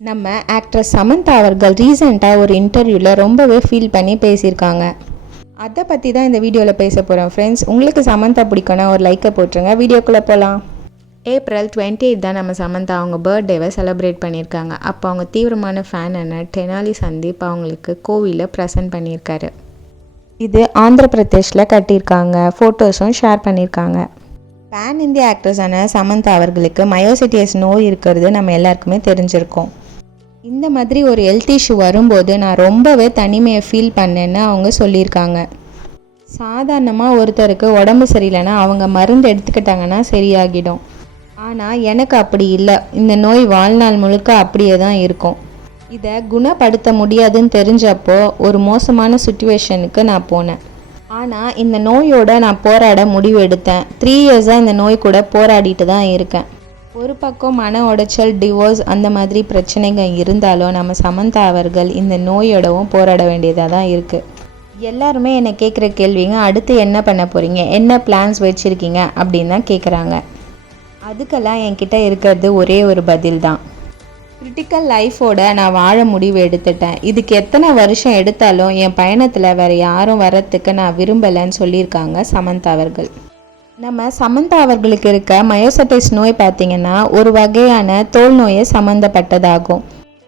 நம்ம ஆக்ட்ரஸ் சமந்தா அவர்கள் ரீசெண்டாக ஒரு இன்டர்வியூவில் ரொம்பவே ஃபீல் பண்ணி பேசியிருக்காங்க. அதை பற்றி தான் இந்த வீடியோவில் பேச போகிறோம் ஃப்ரெண்ட்ஸ். உங்களுக்கு சமந்தா பிடிக்கும்னா ஒரு லைக்கை போட்டுருங்க. வீடியோக்குள்ளே போகலாம். April 28 தான் நம்ம சமந்தா அவங்க பர்த்டேவை செலிப்ரேட் பண்ணியிருக்காங்க. அப்போ அவங்க தீவிரமான ஃபேனான தெனாலி சந்தீப் அவங்களுக்கு கோவிலில் ப்ரெசென்ட் பண்ணியிருக்காரு. இது ஆந்திர பிரதேஷில் கட்டியிருக்காங்க. ஃபோட்டோஸும் ஷேர் பண்ணியிருக்காங்க. பேன் இந்தியா ஆக்ட்ரஸான சமந்தா அவர்களுக்கு மயோசிட்டிஸ் நோய் இருக்கிறது நம்ம எல்லாருக்குமே தெரிஞ்சிருக்கோம். இந்த மாதிரி ஒரு ஹெல்த் இஷ்யூ வரும்போது நான் ரொம்பவே தனிமையை ஃபீல் பண்ணேன்னு அவங்க சொல்லியிருக்காங்க. சாதாரணமாக ஒருத்தருக்கு உடம்பு சரியில்லைன்னா அவங்க மருந்து எடுத்துக்கிட்டாங்கன்னா சரியாகிடும். ஆனால் எனக்கு அப்படி இல்லை. இந்த நோய் வாழ்நாள் முழுக்க அப்படியே தான் இருக்கும். இதை குணப்படுத்த முடியாதுன்னு தெரிஞ்சப்போ ஒரு மோசமான சுச்சுவேஷனுக்கு நான் போனேன். ஆனால் இந்த நோயோட நான் போராட முடிவு எடுத்தேன். 3 இயர்ஸாக இந்த நோய் கூட போராடிட்டு தான் இருக்கேன். ஒரு பக்கம் மன உடைச்சல், டிவோர்ஸ் அந்த மாதிரி பிரச்சனைகள் இருந்தாலும் நம்ம சமந்தா அவர்கள் இந்த நோயோடவும் போராட வேண்டியதாக தான் இருக்குது. எல்லாருமே என்னை கேட்குற கேள்விங்க, அடுத்து என்ன பண்ண போகிறீங்க, என்ன பிளான்ஸ் வச்சுருக்கீங்க அப்படின்னு தான் கேட்குறாங்க. அதுக்கெல்லாம் என்கிட்ட இருக்கிறது ஒரே ஒரு பதில் தான். கிரிட்டிக்கல் லைஃபோட நான் வாழ முடிவு எடுத்துட்டேன். இதுக்கு எத்தனை வருஷம் எடுத்தாலும் என் பயணத்தில் வேறு யாரும் வர்றதுக்கு நான் விரும்பலைன்னு சொல்லியிருக்காங்க சமந்தா அவர்கள். நம்ம சமந்தா அவர்களுக்கு இருக்க மயோசிட்டிஸ் நோய் பார்த்திங்கன்னா ஒரு வகையான தோல் நோயை சம்மந்தப்பட்டதாகும்.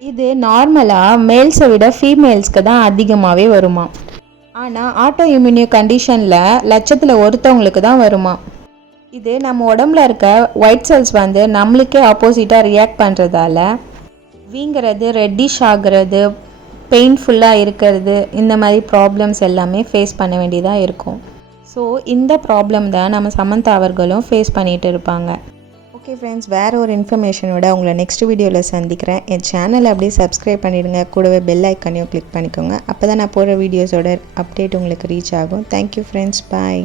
இது நார்மலாக மேல்ஸை விட ஃபீமேல்ஸ்க்கு தான் அதிகமாகவே வருமா. ஆனால் ஆட்டோ இம்யூனியோ கண்டிஷனில் லட்சத்தில் ஒருத்தவங்களுக்கு தான் வருமா. இது நம்ம உடம்புல இருக்க ஒயிட் செல்ஸ் வந்து நம்மளுக்கே ஆப்போசிட்டாக ரியாக்ட் பண்ணுறதால வீங்கிறது, ரெட்டிஷ் ஆகிறது, பெயின்ஃபுல்லாக இருக்கிறது, இந்த மாதிரி ப்ராப்ளம்ஸ் எல்லாமே ஃபேஸ் பண்ண வேண்டியதாக இருக்கும். ஸோ இந்த ப்ராப்ளம் தான் நம்ம சமந்தா அவர்களும் ஃபேஸ் பண்ணிகிட்டு இருப்பாங்க. ஓகே ஃப்ரெண்ட்ஸ், வேறு ஒரு இன்ஃபர்மேஷனோட உங்களை நெக்ஸ்ட் வீடியோவில் சந்திக்கிறேன். என் சேனலை அப்படியே சப்ஸ்கிரைப் பண்ணிவிடுங்க. கூடவே பெல் ஐக்கானையும் கிளிக் பண்ணிக்கோங்க. அப்போ தான் நான் போகிற வீடியோஸோட அப்டேட் உங்களுக்கு ரீச் ஆகும். தேங்க்யூ ஃப்ரெண்ட்ஸ், பாய்.